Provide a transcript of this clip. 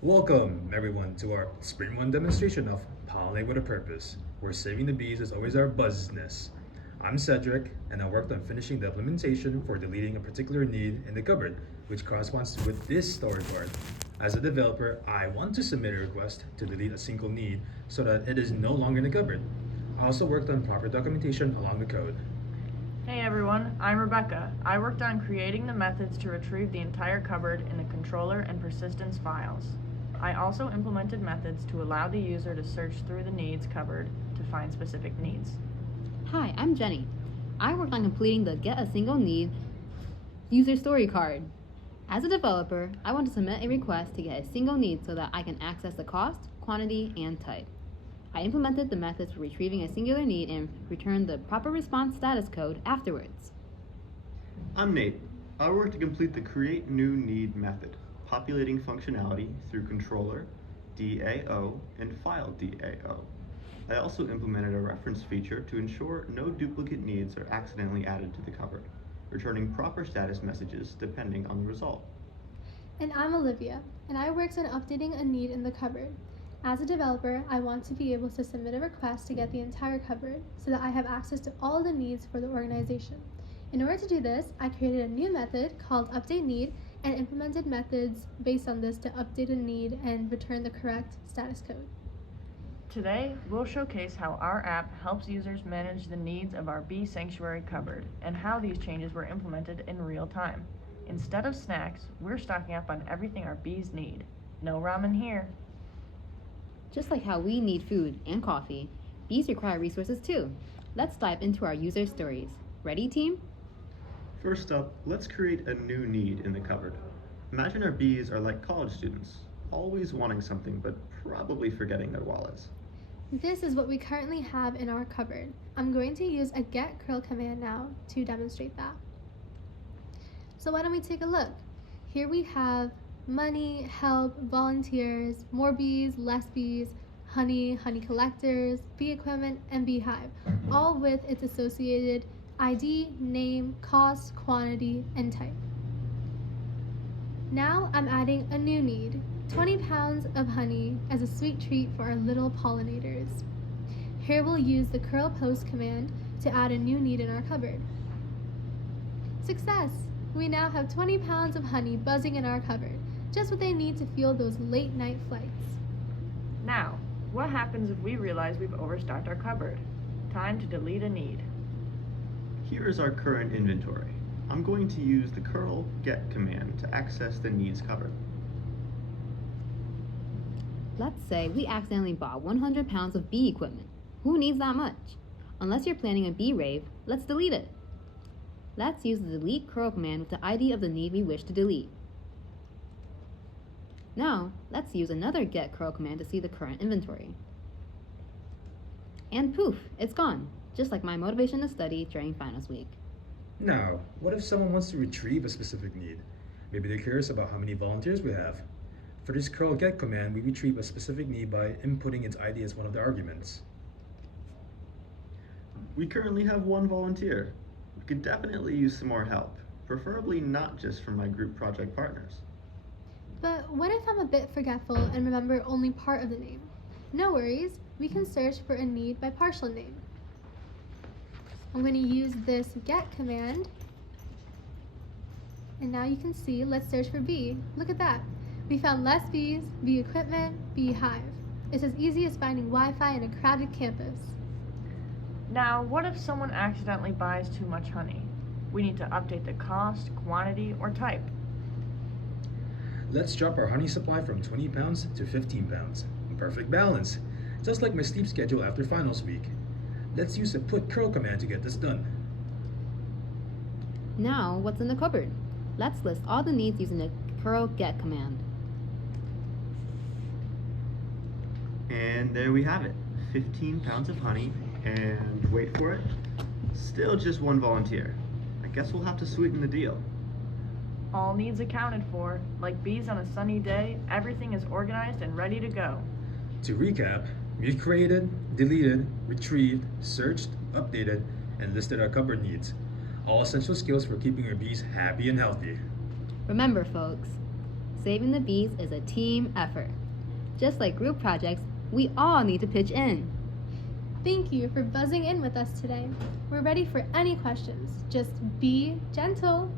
Welcome, everyone, to our Spring 1 demonstration of Pollinate with a Purpose, where saving the bees is always our buzzness. I'm Cedric, and I worked on finishing the implementation for deleting a particular need in the cupboard, which corresponds with this story card. As a developer, I want to submit a request to delete a single need so that it is no longer in the cupboard. I also worked on proper documentation along the code. Hey everyone, I'm Rebecca. I worked on creating the methods to retrieve the entire cupboard in the controller and persistence files. I also implemented methods to allow the user to search through the needs cupboard to find specific needs. Hi, I'm Jenny. I worked on completing the Get a Single Need user story card. As a developer, I want to submit a request to get a single need so that I can access the cost, quantity, and type. I implemented the methods for retrieving a singular need and returned the proper response status code afterwards. I'm Nate. I work to complete the Create New Need method, populating functionality through controller, DAO, and file DAO. I also implemented a reference feature to ensure no duplicate needs are accidentally added to the cupboard, returning proper status messages depending on the result. And I'm Olivia, and I worked on updating a need in the cupboard. As a developer, I want to be able to submit a request to get the entire cupboard so that I have access to all the needs for the organization. In order to do this, I created a new method called updateNeed and implemented methods based on this to update a need and return the correct status code. Today, we'll showcase how our app helps users manage the needs of our bee sanctuary cupboard and how these changes were implemented in real time. Instead of snacks, we're stocking up on everything our bees need. No ramen here. Just like how we need food and coffee, bees require resources too. Let's dive into our user stories. Ready, team? First up, let's create a new need in the cupboard. Imagine our bees are like college students, always wanting something but probably forgetting their wallets. This is what we currently have in our cupboard. I'm going to use a get curl command now to demonstrate that. So why don't we take a look? Here we have money, help, volunteers, more bees, less bees, honey, honey collectors, bee equipment, and beehive, all with its associated ID, name, cost, quantity, and type. Now I'm adding a new need, 20 pounds of honey as a sweet treat for our little pollinators. Here we'll use the curl post command to add a new need in our cupboard. Success! We now have 20 pounds of honey buzzing in our cupboard, just what they need to fuel those late night flights. Now, what happens if we realize we've overstocked our cupboard? Time to delete a need. Here is our current inventory. I'm going to use the curl get command to access the needs cupboard. Let's say we accidentally bought 100 pounds of bee equipment. Who needs that much? Unless you're planning a bee rave, let's delete it. Let's use the delete curl command with the ID of the need we wish to delete. Now, let's use another get curl command to see the current inventory. And poof, it's gone, just like my motivation to study during finals week. Now, what if someone wants to retrieve a specific need? Maybe they're curious about how many volunteers we have. For this curl get command, we retrieve a specific need by inputting its ID as one of the arguments. We currently have one volunteer. We could definitely use some more help, preferably not just from my group project partners. But what if I'm a bit forgetful and remember only part of the name? No worries, we can search for a need by partial name. I'm going to use this get command, and now you can see, let's search for bee. Look at that. We found less bees, bee equipment, bee hive. It's as easy as finding Wi-Fi in a crowded campus. Now, what if someone accidentally buys too much honey? We need to update the cost, quantity, or type. Let's drop our honey supply from 20 pounds to 15 pounds. Perfect balance, just like my sleep schedule after finals week. Let's use the put curl command to get this done. Now, what's in the cupboard? Let's list all the needs using the curl get command. And there we have it, 15 pounds of honey, and wait for it, still just one volunteer. I guess we'll have to sweeten the deal. All needs accounted for. Like bees on a sunny day, everything is organized and ready to go. To recap, we've created, deleted, retrieved, searched, updated, and listed our cupboard needs. All essential skills for keeping your bees happy and healthy. Remember, folks, Saving the bees is a team effort. Just like group projects, we all need to pitch in. Thank you for buzzing in with us today. We're ready for any questions. Just be gentle.